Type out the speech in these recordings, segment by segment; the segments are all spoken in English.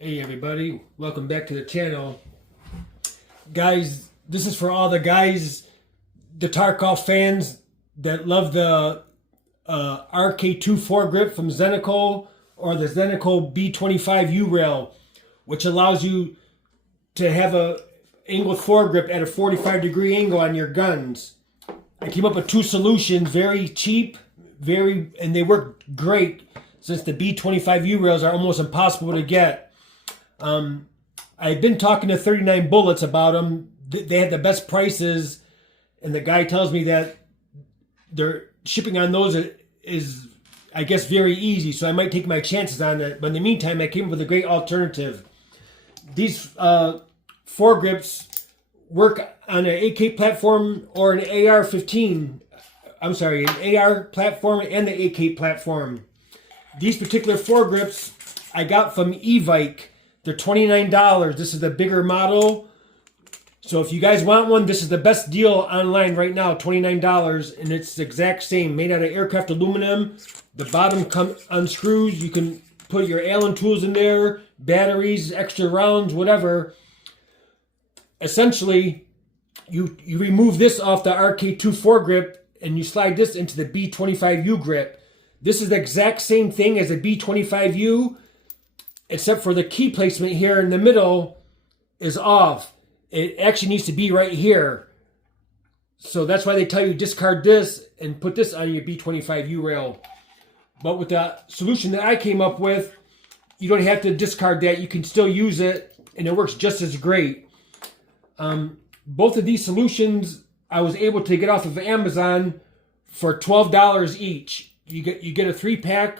Hey everybody, welcome back to the channel. Guys, this is for all the guys, the Tarkov fans that love the RK-2 foregrip from Zenitco or the Zenitco B-25U rail, which allows you to have a angled foregrip at a 45-degree angle on your guns. I came up with two solutions, very cheap, and they work great since the B-25U rails are almost impossible to get. I've been talking to 39 Bullets about them. They had the best prices, and the guy tells me that their shipping on those is, I guess, very easy, so I might take my chances on it. But in the meantime, I came up with a great alternative. These foregrips work on an AK platform or an AR-15. I'm sorry, an AR platform and the AK platform. These particular foregrips I got from Evike. They're $29. This is the bigger model. So if you guys want one, this is the best deal online right now, $29. And it's the exact same, made out of aircraft aluminum. The bottom unscrews. You can put your Allen tools in there, batteries, extra rounds, whatever. Essentially, you remove this off the RK-2 foregrip and you slide this into the B-25U grip. This is the exact same thing as a B-25U, except for the key placement here in the middle is off. It actually needs to be right here. So that's why they tell you discard this and put this on your B-25U rail. But with the solution that I came up with, you don't have to discard that. You can still use it, and it works just as great. Both of these solutions I was able to get off of Amazon for $12 each. You get a 3-pack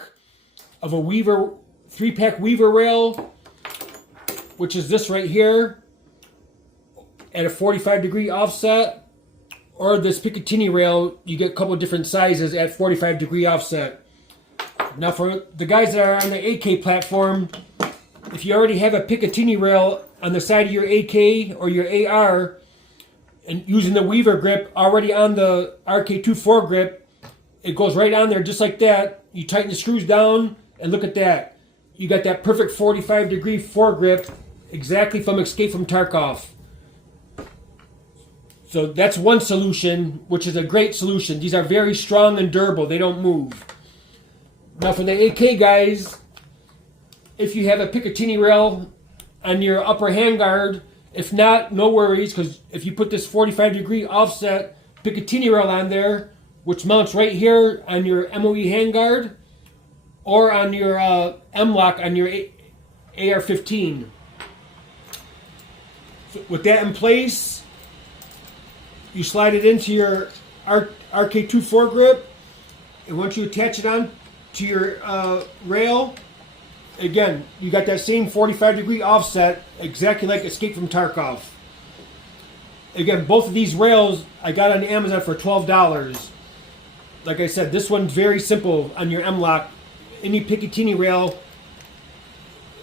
of a Weaver 3-pack Weaver rail, which is this right here, at a 45-degree offset, or this Picatinny rail. You get a couple of different sizes at 45-degree offset. Now for the guys that are on the AK platform, if you already have a Picatinny rail on the side of your AK or your AR, and using the Weaver grip already on the RK-2 foregrip, it goes right on there just like that. You tighten the screws down, and look at that. You got that perfect 45-degree foregrip, exactly from Escape from Tarkov. So that's one solution, which is a great solution. These are very strong and durable. They don't move. Now for the AK guys, if you have a Picatinny rail on your upper handguard, if not, no worries, because if you put this 45-degree offset Picatinny rail on there, which mounts right here on your MOE handguard, or on your M-lock on your AR-15. So with that in place, you slide it into your RK-2 foregrip, and once you attach it on to your rail, again, you got that same 45-degree offset, exactly like Escape from Tarkov. Again, both of these rails I got on Amazon for $12. Like I said, this one's very simple on your M-lock. Any Picatinny rail,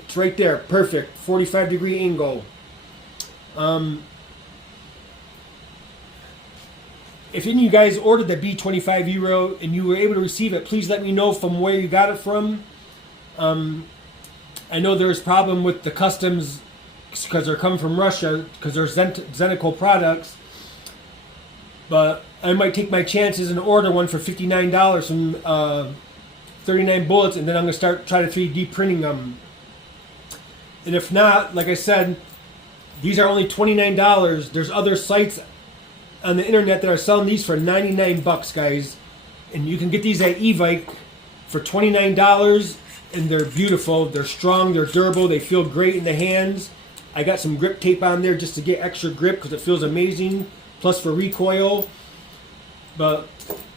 it's right there, perfect, 45-degree angle. If any of you guys ordered the B-25U rail and you were able to receive it, please let me know from where you got it from. I know there's a problem with the customs because they're coming from Russia, because they're Zenitco products. But I might take my chances and order one for $59 from 39 Bullets, and then I'm going to try to 3D printing them. And if not, like I said, these are only $29. There's other sites on the internet that are selling these for 99 bucks, guys. And you can get these at Evike for $29, and they're beautiful. They're strong, they're durable, they feel great in the hands. I got some grip tape on there just to get extra grip because it feels amazing, plus for recoil. But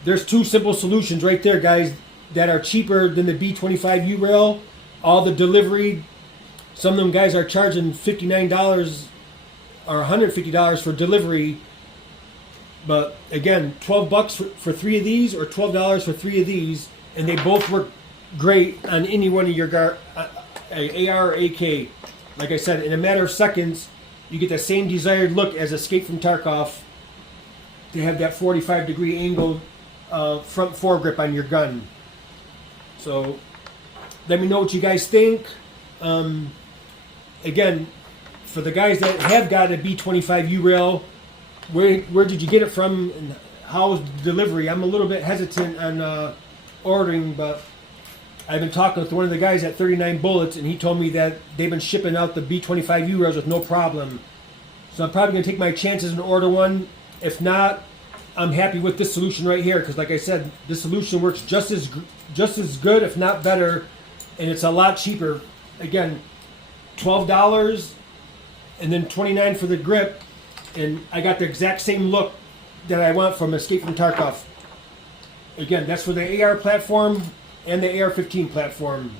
there's two simple solutions right there, guys, that are cheaper than the B-25U rail. All the delivery, some of them guys are charging $59 or $150 for delivery. But again, 12 bucks for 3 of these, or $12 for 3 of these, and they both work great on any one of your AR or AK. Like I said, in a matter of seconds, you get the same desired look as Escape from Tarkov, to have that 45-degree angle front foregrip on your gun. So let me know what you guys think. again, for the guys that have got a B-25U rail, where did you get it from, and how was the delivery? I'm a little bit hesitant on ordering, but I've been talking with one of the guys at 39 Bullets, and he told me that they've been shipping out the B-25U rails with no problem. So I'm probably going to take my chances and order one. If not, I'm happy with this solution right here, because like I said, this solution works just as good, if not better, and it's a lot cheaper. Again, $12 and then $29 for the grip, and I got the exact same look that I want from Escape from Tarkov. Again, that's for the AR platform and the AR-15 platform.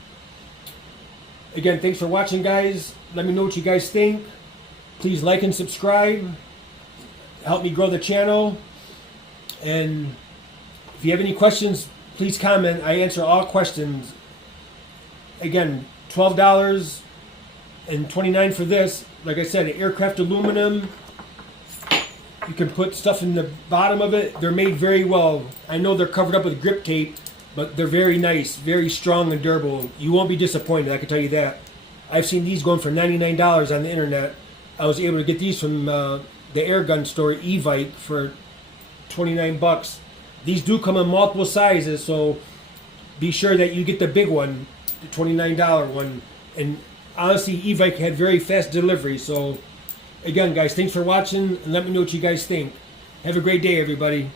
Again, thanks for watching, guys. Let me know what you guys think. Please like and subscribe. Help me grow the channel. And if you have any questions, please comment. I answer all questions. Again, $12 and $29 for this. Like I said, aircraft aluminum. You can put stuff in the bottom of it. They're made very well. I know they're covered up with grip tape, but they're very nice, very strong and durable. You won't be disappointed, I can tell you that. I've seen these going for $99 on the internet. I was able to get these from the air gun store, Evite, for 29 bucks. These do come in multiple sizes, so be sure that you get the big one, the $29 one. And honestly, Evite had very fast delivery. So again, guys, thanks for watching, and let me know what you guys think. Have a great day, everybody.